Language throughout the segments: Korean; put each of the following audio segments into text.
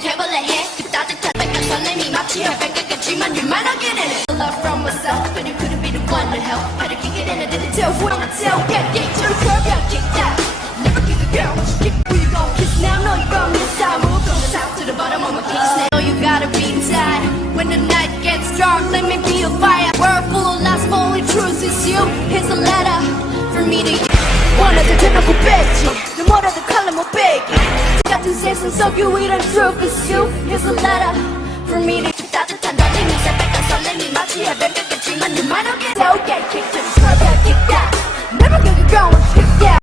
해볼래 해. 그 따뜻한 백한 설렘이 마치 혈백같지만 you might not get it. Love from myself, but you couldn't be the one to help. Better kick it in and didn't tell who I'm tell. Get to the curb, yeah, kick that. Never kick a girl, kick where you gon' kiss now. Know you gon' miss out. Move from the top to the bottom of my knees now. Know you gotta be tight. When the night gets dark, let me be a fire. World full of lies, only truth is you. Here's a letter for me to you. 원하들 대놓고 뺐지 너 뭐라도 칼로 못 빼기 같은 세상 속 유일한 truth is you. Here's a letter for me to 따뜻한 떨림이 새벽한 설렘이 마치 해변가겠지만 you might not get it. Okay, kick to the curb, yeah, kick that. Never gonna go and kick that.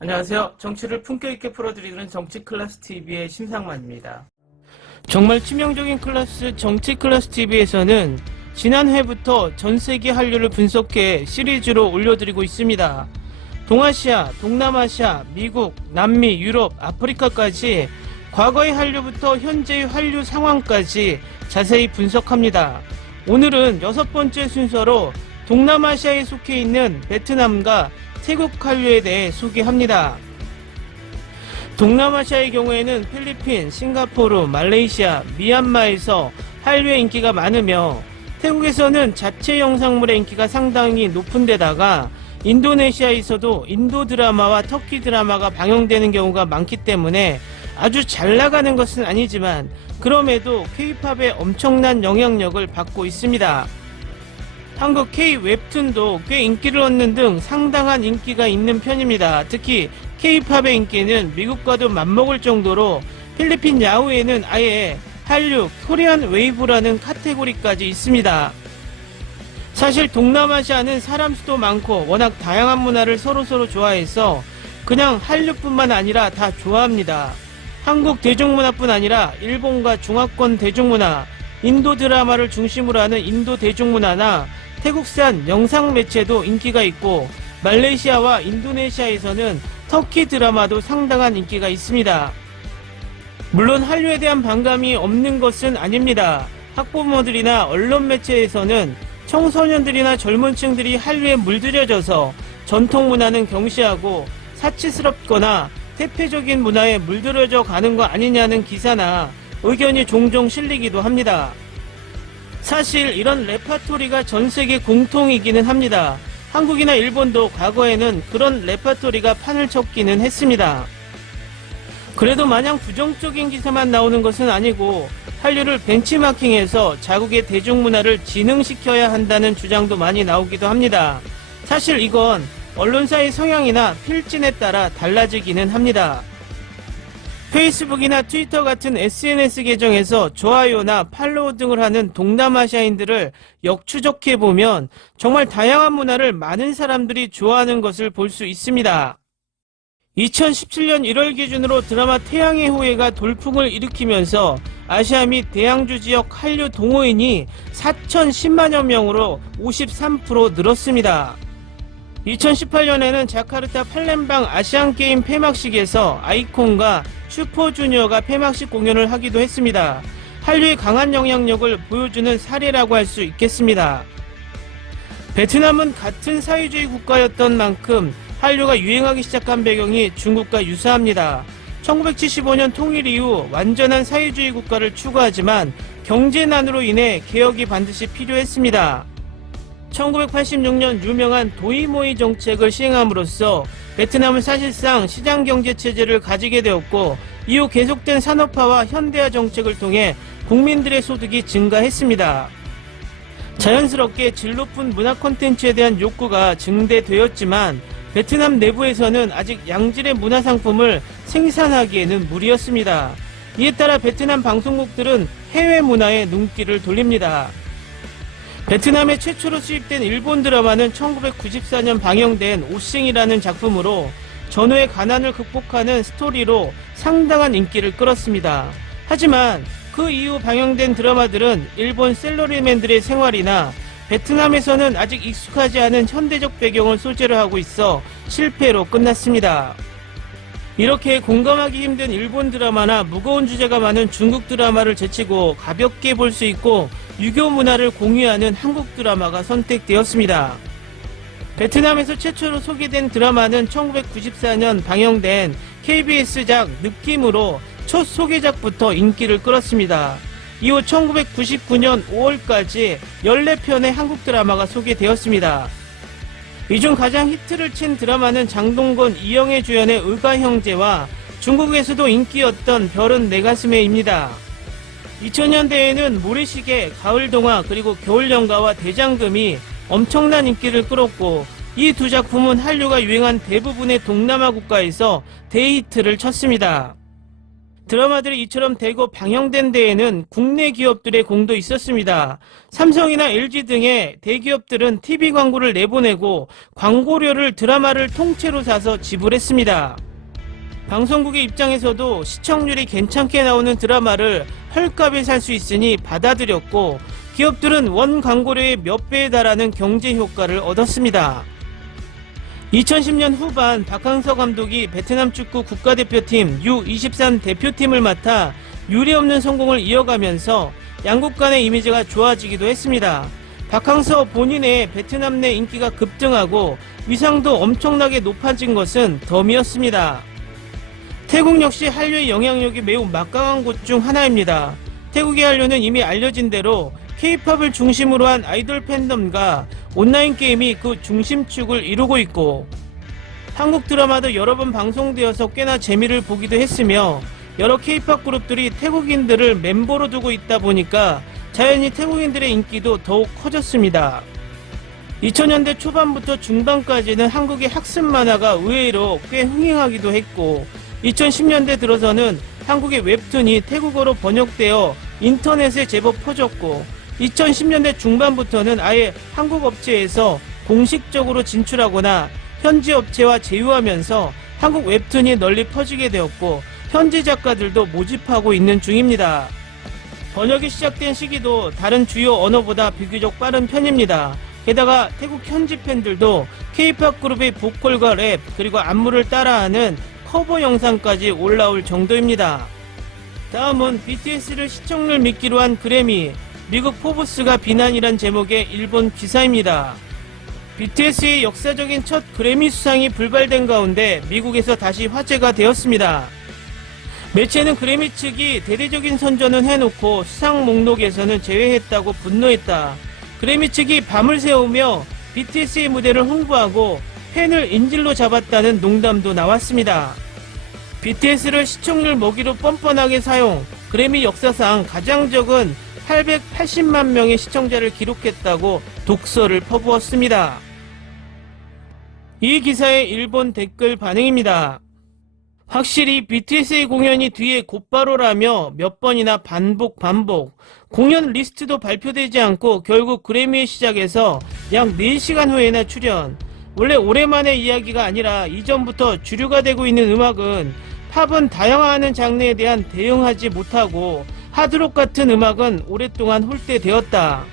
안녕하세요. 정치를 품격 있게 풀어드리는 정치클래스TV의 심상만입니다. 정말 치명적인 클래스 정치클래스TV에서는 지난 회부터 전세계 한류를 분석해 시리즈로 올려드리고 있습니다. 동아시아, 동남아시아, 미국, 남미, 유럽, 아프리카까지 과거의 한류부터 현재의 한류 상황까지 자세히 분석합니다. 오늘은 6번째 순서로 동남아시아에 속해 있는 베트남과 태국 한류에 대해 소개합니다. 동남아시아의 경우에는 필리핀, 싱가포르, 말레이시아, 미얀마에서 한류의 인기가 많으며 태국에서는 자체 영상물의 인기가 상당히 높은 데다가 인도네시아에서도 인도 드라마와 터키 드라마가 방영되는 경우가 많기 때문에 아주 잘 나가는 것은 아니지만 그럼에도 K-팝의 엄청난 영향력을 받고 있습니다. 한국 K-웹툰도 꽤 인기를 얻는 등 상당한 인기가 있는 편입니다. 특히 K-팝의 인기는 미국과도 맞먹을 정도로 필리핀 야후에는 아예 한류, 코리안 웨이브라는 카테고리까지 있습니다. 사실 동남아시아는 사람 수도 많고 워낙 다양한 문화를 서로서로 좋아해서 그냥 한류뿐만 아니라 다 좋아합니다. 한국 대중문화뿐 아니라 일본과 중화권 대중문화, 인도 드라마를 중심으로 하는 인도 대중문화나 태국산 영상 매체도 인기가 있고 말레이시아와 인도네시아에서는 터키 드라마도 상당한 인기가 있습니다. 물론 한류에 대한 반감이 없는 것은 아닙니다. 학부모들이나 언론 매체에서는 청소년들이나 젊은 층들이 한류에 물들여져서 전통 문화는 경시하고 사치스럽거나 퇴폐적인 문화에 물들여져 가는 거 아니냐는 기사나 의견이 종종 실리기도 합니다. 사실 이런 레파토리가 전 세계 공통이기는 합니다. 한국이나 일본도 과거에는 그런 레파토리가 판을 쳤기는 했습니다. 그래도 마냥 부정적인 기사만 나오는 것은 아니고 한류를 벤치마킹해서 자국의 대중문화를 진흥시켜야 한다는 주장도 많이 나오기도 합니다. 사실 이건 언론사의 성향이나 필진에 따라 달라지기는 합니다. 페이스북이나 트위터 같은 SNS 계정에서 좋아요나 팔로우 등을 하는 동남아시아인들을 역추적해보면 정말 다양한 문화를 많은 사람들이 좋아하는 것을 볼 수 있습니다. 2017년 1월 기준으로 드라마 태양의 후예가 돌풍을 일으키면서 아시아 및 대양주 지역 한류 동호인이 4,010만여 명으로 53% 늘었습니다. 2018년에는 자카르타 팔렘방 아시안게임 폐막식에서 아이콘과 슈퍼주니어가 폐막식 공연을 하기도 했습니다. 한류의 강한 영향력을 보여주는 사례라고 할 수 있겠습니다. 베트남은 같은 사회주의 국가였던 만큼 한류가 유행하기 시작한 배경이 중국과 유사합니다. 1975년 통일 이후 완전한 사회주의 국가를 추구하지만 경제난으로 인해 개혁이 반드시 필요했습니다. 1986년 유명한 도이모이 정책을 시행함으로써 베트남은 사실상 시장경제 체제를 가지게 되었고 이후 계속된 산업화와 현대화 정책을 통해 국민들의 소득이 증가했습니다. 자연스럽게 질 높은 문화 콘텐츠에 대한 욕구가 증대되었지만 베트남 내부에서는 아직 양질의 문화 상품을 생산하기에는 무리였습니다. 이에 따라 베트남 방송국들은 해외 문화에 눈길을 돌립니다. 베트남에 최초로 수입된 일본 드라마는 1994년 방영된 오싱이라는 작품으로 전후의 가난을 극복하는 스토리로 상당한 인기를 끌었습니다. 하지만 그 이후 방영된 드라마들은 일본 셀러리맨들의 생활이나 베트남에서는 아직 익숙하지 않은 현대적 배경을 소재로 하고 있어 실패로 끝났습니다. 이렇게 공감하기 힘든 일본 드라마나 무거운 주제가 많은 중국 드라마를 제치고 가볍게 볼 수 있고 유교 문화를 공유하는 한국 드라마가 선택되었습니다. 베트남에서 최초로 소개된 드라마는 1994년 방영된 KBS작 느낌으로 첫 소개작부터 인기를 끌었습니다. 이후 1999년 5월까지 14편의 한국 드라마가 소개되었습니다. 이 중 가장 히트를 친 드라마는 장동건, 이영애 주연의 의가형제와 중국에서도 인기였던 별은 내 가슴에입니다. 2000년대에는 모래시계, 가을동화 그리고 겨울연가와 대장금이 엄청난 인기를 끌었고 이 두 작품은 한류가 유행한 대부분의 동남아 국가에서 대히트를 쳤습니다. 드라마들이 이처럼 대거 방영된 데에는 국내 기업들의 공도 있었습니다. 삼성이나 LG 등의 대기업들은 TV 광고를 내보내고 광고료를 드라마를 통째로 사서 지불했습니다. 방송국의 입장에서도 시청률이 괜찮게 나오는 드라마를 헐값에 살 수 있으니 받아들였고 기업들은 원 광고료의 몇 배에 달하는 경제 효과를 얻었습니다. 2010년 후반 박항서 감독이 베트남 축구 국가대표팀 U23 대표팀을 맡아 유례없는 성공을 이어가면서 양국 간의 이미지가 좋아지기도 했습니다. 박항서 본인의 베트남 내 인기가 급등하고 위상도 엄청나게 높아진 것은 덤이었습니다. 태국 역시 한류의 영향력이 매우 막강한 곳 중 하나입니다. 태국의 한류는 이미 알려진 대로 K-팝을 중심으로 한 아이돌 팬덤과 온라인 게임이 그 중심축을 이루고 있고 한국 드라마도 여러 번 방송되어서 꽤나 재미를 보기도 했으며 여러 K-팝 그룹들이 태국인들을 멤버로 두고 있다 보니까 자연히 태국인들의 인기도 더욱 커졌습니다. 2000년대 초반부터 중반까지는 한국의 학습 만화가 의외로 꽤 흥행하기도 했고 2010년대 들어서는 한국의 웹툰이 태국어로 번역되어 인터넷에 제법 퍼졌고 2010년대 중반부터는 아예 한국 업체에서 공식적으로 진출하거나 현지 업체와 제휴하면서 한국 웹툰이 널리 퍼지게 되었고 현지 작가들도 모집하고 있는 중입니다. 번역이 시작된 시기도 다른 주요 언어보다 비교적 빠른 편입니다. 게다가 태국 현지 팬들도 K-팝 그룹의 보컬과 랩 그리고 안무를 따라하는 커버 영상까지 올라올 정도입니다. 다음은 BTS를 시청률 미끼로 한 그래미, 미국 포브스가 비난이란 제목의 일본 기사입니다. BTS의 역사적인 첫 그래미 수상이 불발된 가운데 미국에서 다시 화제가 되었습니다. 매체는 그래미 측이 대대적인 선전은 해놓고 수상 목록에서는 제외했다고 분노했다. 그래미 측이 밤을 새우며 BTS의 무대를 홍보하고 팬을 인질로 잡았다는 농담도 나왔습니다. BTS를 시청률 먹이로 뻔뻔하게 사용, 그래미 역사상 가장 적은 880만 명의 시청자를 기록했다고 독서를 퍼부었습니다. 이 기사의 일본 댓글 반응입니다. 확실히 BTS의 공연이 뒤에 곧바로라며 몇 번이나 반복. 공연 리스트도 발표되지 않고 결국 그래미의 시작에서 약 4시간 후에나 출연. 원래 오랜만의 이야기가 아니라 이전부터 주류가 되고 있는 음악은 팝은 다양화하는 장르에 대한 대응하지 못하고 하드록 같은 음악은 오랫동안 홀대되었다.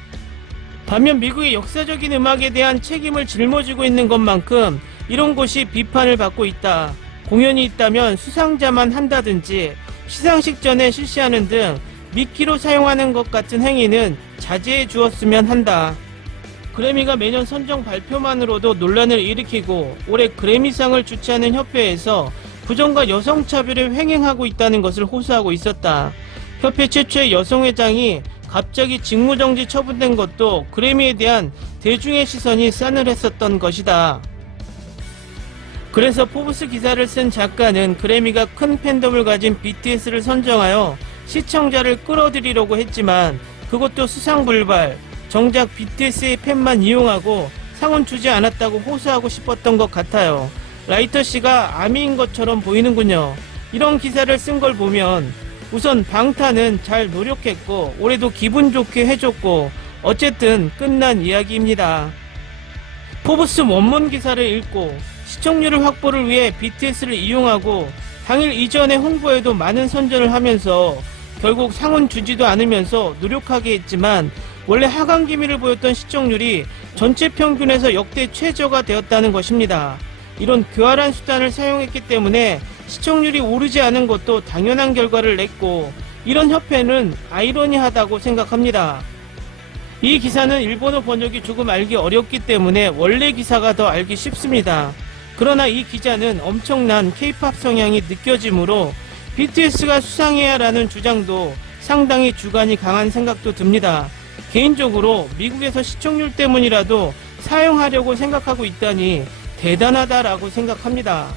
반면 미국의 역사적인 음악에 대한 책임을 짊어지고 있는 것만큼 이런 곳이 비판을 받고 있다. 공연이 있다면 수상자만 한다든지 시상식 전에 실시하는 등 미끼로 사용하는 것 같은 행위는 자제해 주었으면 한다. 그래미가 매년 선정 발표만으로도 논란을 일으키고 올해 그래미상을 주최하는 협회에서 부정과 여성차별을 횡행하고 있다는 것을 호소하고 있었다. 협회 최초의 여성회장이 갑자기 직무정지 처분된 것도 그래미에 대한 대중의 시선이 싸늘했었던 것이다. 그래서 포브스 기사를 쓴 작가는 그래미가 큰 팬덤을 가진 BTS를 선정하여 시청자를 끌어들이려고 했지만 그것도 수상불발, 정작 BTS의 팬만 이용하고 상은 주지 않았다고 호소하고 싶었던 것 같아요. 라이터 씨가 아미인 것처럼 보이는군요. 이런 기사를 쓴 걸 보면 우선 방탄은 잘 노력했고 올해도 기분 좋게 해줬고 어쨌든 끝난 이야기입니다. 포브스 원문 기사를 읽고 시청률 확보를 위해 BTS를 이용하고 당일 이전에 홍보에도 많은 선전을 하면서 결국 상은 주지도 않으면서 노력하게 했지만 원래 하강 기미를 보였던 시청률이 전체 평균에서 역대 최저가 되었다는 것입니다. 이런 교활한 수단을 사용했기 때문에 시청률이 오르지 않은 것도 당연한 결과를 냈고 이런 협회는 아이러니하다고 생각합니다. 이 기사는 일본어 번역이 조금 알기 어렵기 때문에 원래 기사가 더 알기 쉽습니다. 그러나 이 기자는 엄청난 K-POP 성향이 느껴지므로 BTS가 수상해야 라는 주장도 상당히 주관이 강한 생각도 듭니다. 개인적으로 미국에서 시청률 때문이라도 사용하려고 생각하고 있다니 대단하다라고 생각합니다.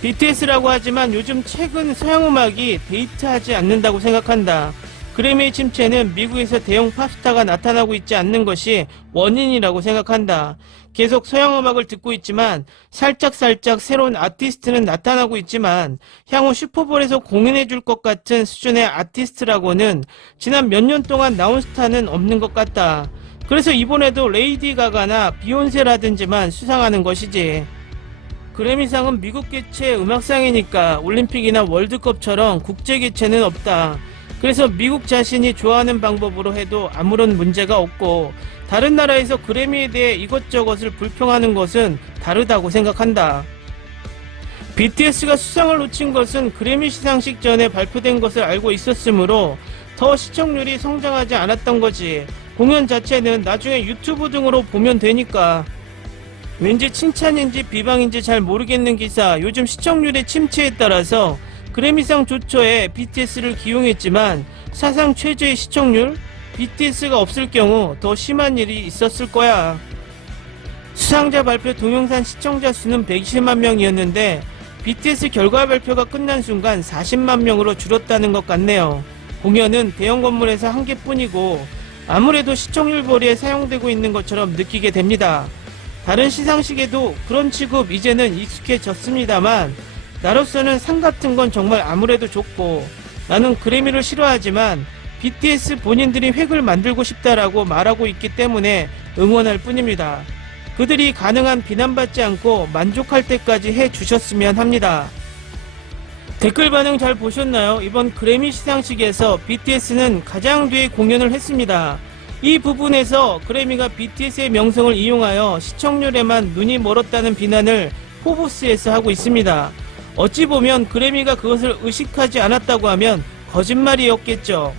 BTS라고 하지만 요즘 최근 서양음악이 데이트하지 않는다고 생각한다. 그래미의 침체는 미국에서 대형 팝스타가 나타나고 있지 않는 것이 원인이라고 생각한다. 계속 서양음악을 듣고 있지만 살짝 새로운 아티스트는 나타나고 있지만 향후 슈퍼볼에서 공연해줄 것 같은 수준의 아티스트라고는 지난 몇 년 동안 나온 스타는 없는 것 같다. 그래서 이번에도 레이디 가가나 비욘세라든지만 수상하는 것이지. 그래미상은 미국 개최 음악상이니까 올림픽이나 월드컵처럼 국제 개최는 없다. 그래서 미국 자신이 좋아하는 방법으로 해도 아무런 문제가 없고 다른 나라에서 그래미에 대해 이것저것을 불평하는 것은 다르다고 생각한다. BTS가 수상을 놓친 것은 그래미 시상식 전에 발표된 것을 알고 있었으므로 더 시청률이 성장하지 않았던 거지. 공연 자체는 나중에 유튜브 등으로 보면 되니까. 왠지 칭찬인지 비방인지 잘 모르겠는 기사. 요즘 시청률의 침체에 따라서 그래미상 조처에 BTS를 기용했지만 사상 최저의 시청률? BTS가 없을 경우 더 심한 일이 있었을 거야. 수상자 발표 동영상 시청자 수는 120만 명이었는데 BTS 결과 발표가 끝난 순간 40만 명으로 줄었다는 것 같네요. 공연은 대형 건물에서 한 개뿐이고 아무래도 시청률 벌이에 사용되고 있는 것처럼 느끼게 됩니다. 다른 시상식에도 그런 취급 이제는 익숙해졌습니다만 나로서는 상 같은 건 정말 아무래도 좋고 나는 그래미를 싫어하지만 BTS 본인들이 획을 만들고 싶다라고 말하고 있기 때문에 응원할 뿐입니다. 그들이 가능한 비난받지 않고 만족할 때까지 해주셨으면 합니다. 댓글 반응 잘 보셨나요? 이번 그래미 시상식에서 BTS는 가장 뒤에 공연을 했습니다. 이 부분에서 그래미가 BTS의 명성을 이용하여 시청률에만 눈이 멀었다는 비난을 포브스에서 하고 있습니다. 어찌 보면 그래미가 그것을 의식하지 않았다고 하면 거짓말이었겠죠.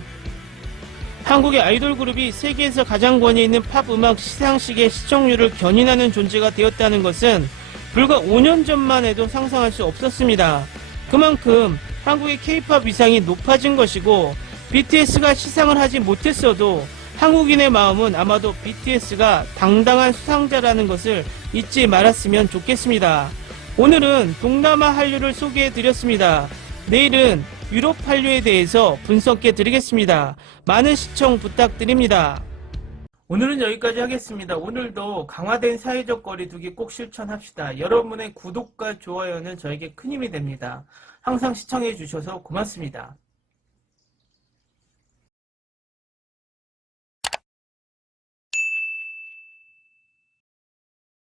한국의 아이돌 그룹이 세계에서 가장 권위 있는 팝 음악 시상식의 시청률을 견인하는 존재가 되었다는 것은 불과 5년 전만 해도 상상할 수 없었습니다. 그만큼 한국의 K-POP 위상이 높아진 것이고 BTS가 시상을 하지 못했어도 한국인의 마음은 아마도 BTS가 당당한 수상자라는 것을 잊지 말았으면 좋겠습니다. 오늘은 동남아 한류를 소개해드렸습니다. 내일은 유럽 한류에 대해서 분석해드리겠습니다. 많은 시청 부탁드립니다. 오늘은 여기까지 하겠습니다. 오늘도 강화된 사회적 거리두기 꼭 실천합시다. 여러분의 구독과 좋아요는 저에게 큰 힘이 됩니다. 항상 시청해주셔서 고맙습니다.